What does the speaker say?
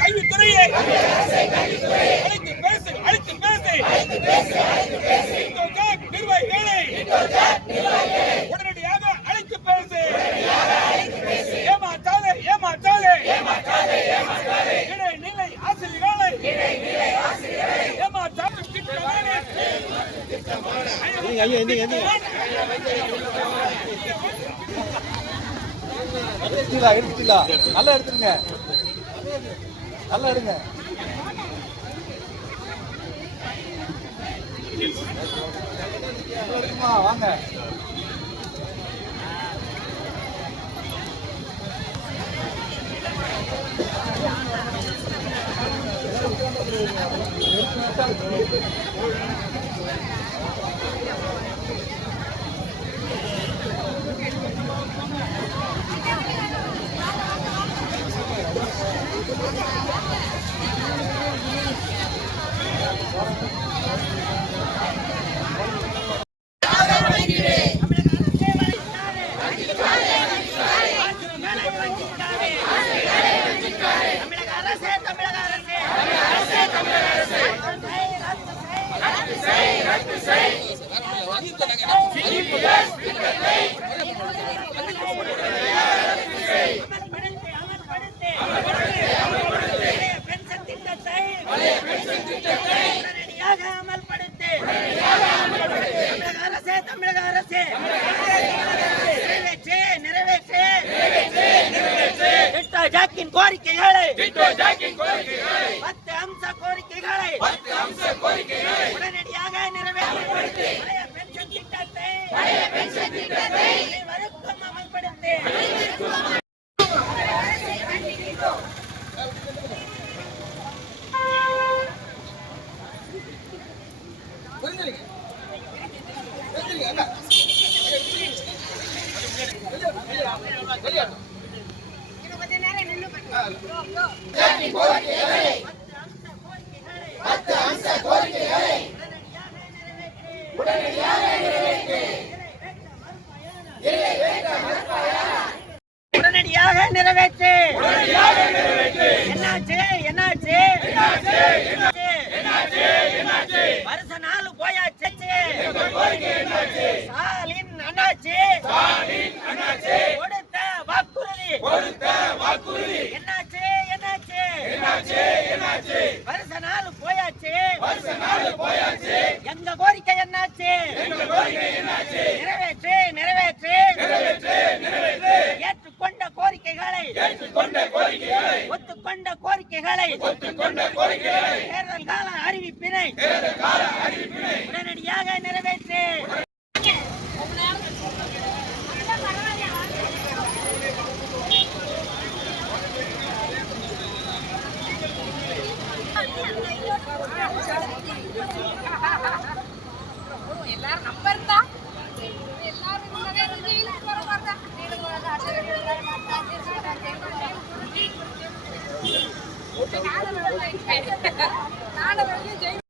கல்வித்துறையை அழைத்து பேசு நிர்வாகிகளை உடனடியாக அழைத்து பேசு. ஏமாற்றாதே இடைநிலை ஆசிரியர்களை ஏமாற்றாத நல்லா எடுத்துருங்க, நல்லா எடுங்க. வாங்க. கோரிக்கைகளை 10 அம்ச கோரிக்கைகளை உடனடியாக நிறைவேற்று. பென்ஷன் திட்டத்தை அனைவருக்கும் அமல்படுத்து. உடனடியாக நிறைவேற்று. என்னாச்சு? வருஷ நாள் போயாச்சு. ஸ்டாலின் அண்ணாச்சி கொடுத்த வாக்குறுதி என்னாச்சு? வருஷ நாள் போயாச்சு. எங்க கோரிக்கை என்னாச்சு? நிறைவேற்று. ஏற்றுக்கொண்ட கோரிக்கைகளை ஒத்துக்கொண்ட கோரிக்கைகளை தேர்தல் கால அறிவிப்பினை உடனடியாக நிறைவேற்று. எல்லாரும் நம்பர் தான்.